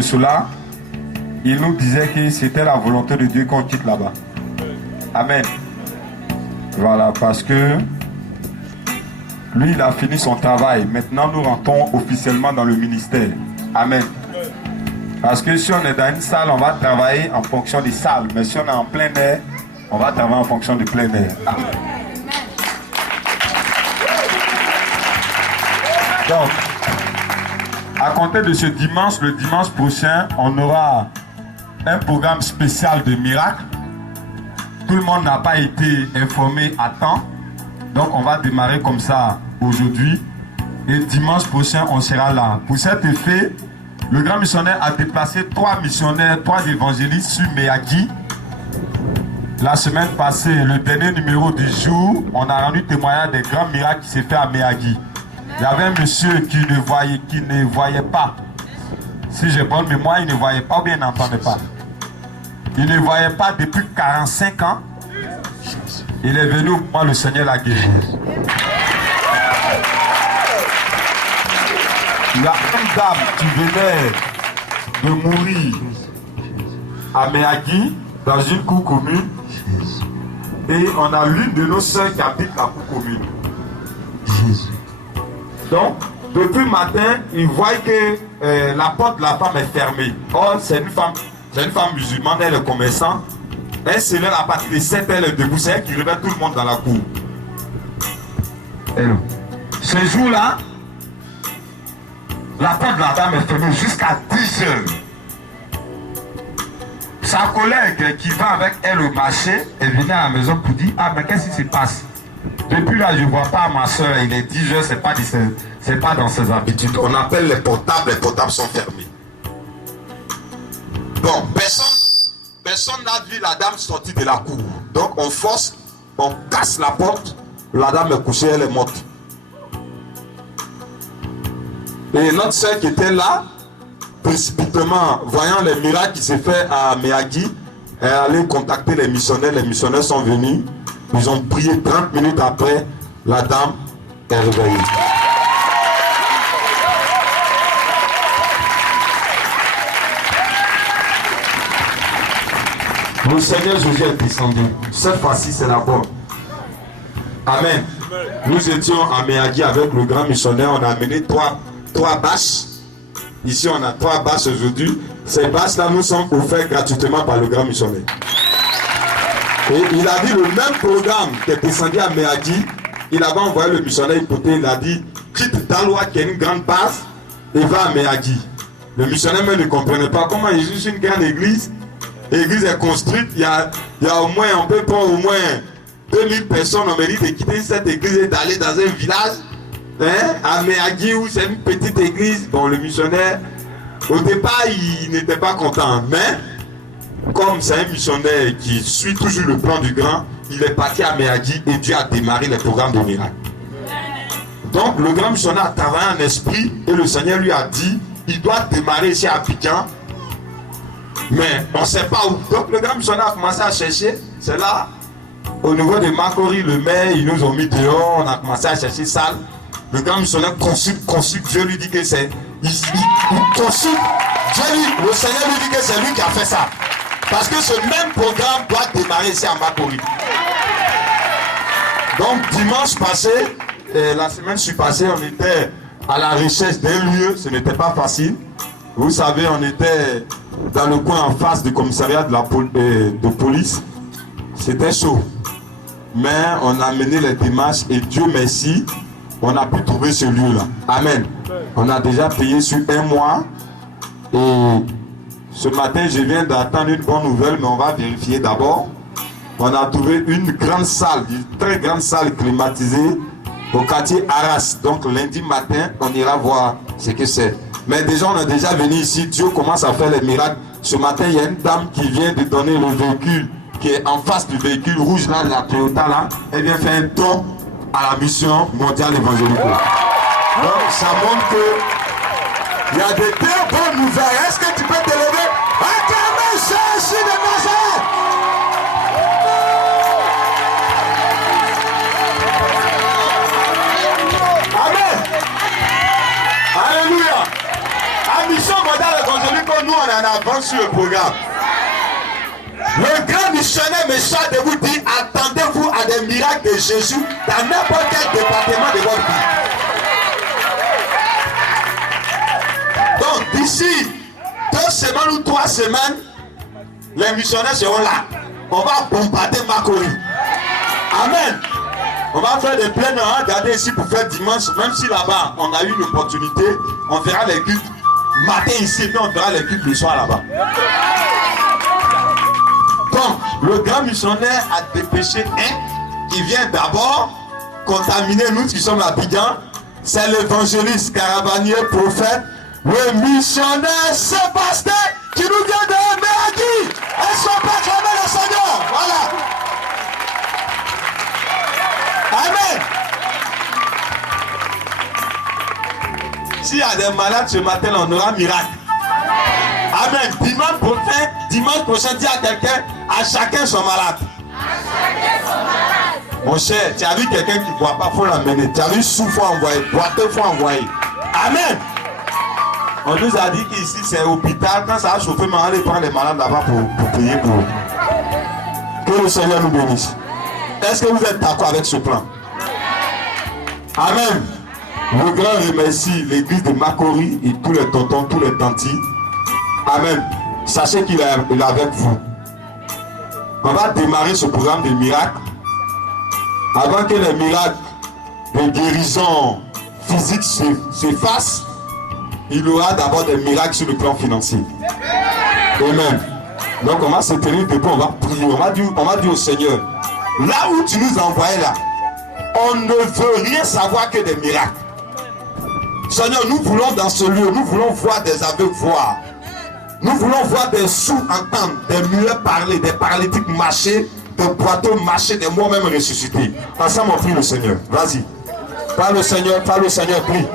de cela, il nous disait que c'était la volonté de Dieu qu'on quitte là-bas. Amen. Voilà, parce que lui, il a fini son travail. Maintenant, nous rentrons officiellement dans le ministère. Amen. Parce que si on est dans une salle, on va travailler en fonction des salles. Mais si on est en plein air, on va travailler en fonction du plein air. Amen. Donc, à compter de ce dimanche, le dimanche prochain, on aura un programme spécial de miracles. Tout le monde n'a pas été informé à temps. Donc, on va démarrer comme ça aujourd'hui. Et dimanche prochain, on sera là. Pour cet effet, le grand missionnaire a déplacé 3 missionnaires, 3 évangélistes sur Meyagi. La semaine passée, le dernier numéro du jour, on a rendu témoignage des grands miracles qui s'est fait à Meyagi. Il y avait un monsieur qui ne voyait pas. Si j'ai bonne mémoire, il ne voyait pas ou bien il n'entendait pas. Il ne voyait pas depuis 45 ans. Il est venu, moi le Seigneur l'a guéri. Il y a une dame qui venait de mourir à Meyagi, dans une cour commune. Et on a l'une de nos soeurs qui habite la cour commune. Donc, depuis le matin, il voit que la porte de la femme est fermée. Or, c'est une femme musulmane, elle est commerçante. Elle se lève à partir de 7 heures, elle est debout, c'est elle qui réveille tout le monde dans la cour. Hello. Ce jour-là, la porte de la dame est fermée jusqu'à 10 heures. Sa collègue qui va avec elle au marché est venue à la maison pour dire: ah, mais qu'est-ce qui se passe? Depuis là, je ne vois pas ma soeur, il est 10 heures, c'est pas dans ses habitudes. On appelle les portables sont fermés. Bon, personne n'a vu la dame sortir de la cour. Donc on force, on casse la porte, la dame est couchée, elle est morte. Et notre soeur qui était là, précipitamment, voyant les miracles qui s'est fait à Meyagi, elle est allée contacter les missionnaires sont venus, ils ont prié 30 minutes après, la dame est réveillée. Le Seigneur Jésus est descendu. Cette fois-ci, c'est la bonne. Amen. Nous étions à Meyagi avec le grand missionnaire. On a amené trois bâches. Ici, on a 3 bâches aujourd'hui. Ces bâches-là nous sont offertes gratuitement par le grand missionnaire. Et il a dit le même programme qui est descendu à Meyagi. Il avait envoyé le missionnaire hypothèse. Il a dit: quitte Daloa qui est une grande base et va à Meyagi. Le missionnaire même ne comprenait pas comment il y a juste une grande église. L'église est construite, il y a au moins, on peut prendre au moins 2000 personnes. On mérite de quitter cette église et d'aller dans un village, à Meyagi, où c'est une petite église. Bon, le missionnaire, au départ, il n'était pas content. Mais, comme c'est un missionnaire qui suit toujours le plan du grand, il est parti à Meyagi et Dieu a démarré les programmes de miracles. Donc, le grand missionnaire a travaillé en esprit et le Seigneur lui a dit: il doit démarrer ici à Abidjan. Mais on ne sait pas où. Donc le grand missionnaire a commencé à chercher. C'est là, au niveau de Makori, le maire, ils nous ont mis dehors. On a commencé à chercher salle. Le grand missionnaire consulte. Dieu lui dit que c'est... Il consulte. Le Seigneur lui dit que c'est lui qui a fait ça. Parce que ce même programme doit démarrer ici à Makori. Donc dimanche passé, la semaine passée, on était à la recherche d'un lieu. Ce n'était pas facile. Vous savez, on était dans le coin en face du commissariat de police. C'était chaud. Mais on a mené les démarches et Dieu merci, on a pu trouver ce lieu-là. Amen. On a déjà payé sur 1 mois. Et ce matin, je viens d'attendre une bonne nouvelle, mais on va vérifier d'abord. On a trouvé une grande salle, une très grande salle climatisée au quartier Arras. Donc lundi matin, on ira voir ce que c'est. Mais déjà, on est déjà venu ici. Dieu commence à faire les miracles. Ce matin, il y a une dame qui vient de donner le véhicule qui est en face du véhicule rouge, là, la Toyota, là. Elle vient faire un don à la mission mondiale évangélique. Donc, ça montre que il y a des très bonnes nouvelles. Est-ce que tu peux te lever? Acclamez Jésus de Nazareth! Amen! Alléluia! La mission mondiale évangélique que nous, on est en avance sur le programme. Le grand missionnaire méchant de vous dire, attendez-vous à des miracles de Jésus dans n'importe quel département de votre vie. Donc d'ici 2 semaines ou 3 semaines, les missionnaires seront là. On va bombarder Makori. Amen. On va faire des pleins de regarder ici pour faire dimanche, même si là-bas on a eu une opportunité, on fera les cultes matin ici, puis on fera les cultes le soir là-bas. Donc, le grand missionnaire a dépêché un qui vient d'abord contaminer nous qui sommes à Bigan. C'est l'évangéliste, caravanier, prophète, le missionnaire Sébastien qui nous vient de Méagi. Est-ce qu'on peut acclamer le Seigneur? Voilà. Amen. S'il y a des malades ce matin, on aura un miracle. Amen. Dimanche prochain, dis à quelqu'un, à chacun son malade. Mon cher, tu as vu quelqu'un qui ne boit pas, il faut l'amener. Tu as vu sous, il faut envoyer. Boiteux, il faut envoyer. Amen. On nous a dit qu'ici c'est hôpital. Quand ça a chauffé, on va aller prendre les malades là-bas pour payer pour eux. Que le Seigneur nous bénisse. Est-ce que vous êtes d'accord avec ce plan? Amen. Le grand remercie l'église de Makori et tous les tontons, tous les tantis. Amen. Sachez qu'il est avec vous. On va démarrer ce programme de miracles. Avant que les miracles de guérison physique s'effacent, il y aura d'abord des miracles sur le plan financier. Amen. Donc on va se tenir debout, on va prier, on va dire au Seigneur, là où tu nous envoies là, on ne veut rien savoir que des miracles. Seigneur, nous voulons dans ce lieu, nous voulons voir des aveugles voir. Nous voulons voir des sourds entendre, des muets parler, des paralytiques marcher, des boiteux marcher, des morts même ressusciter. Ensemble on prie le Seigneur. Vas-y. Parle au Seigneur, prie.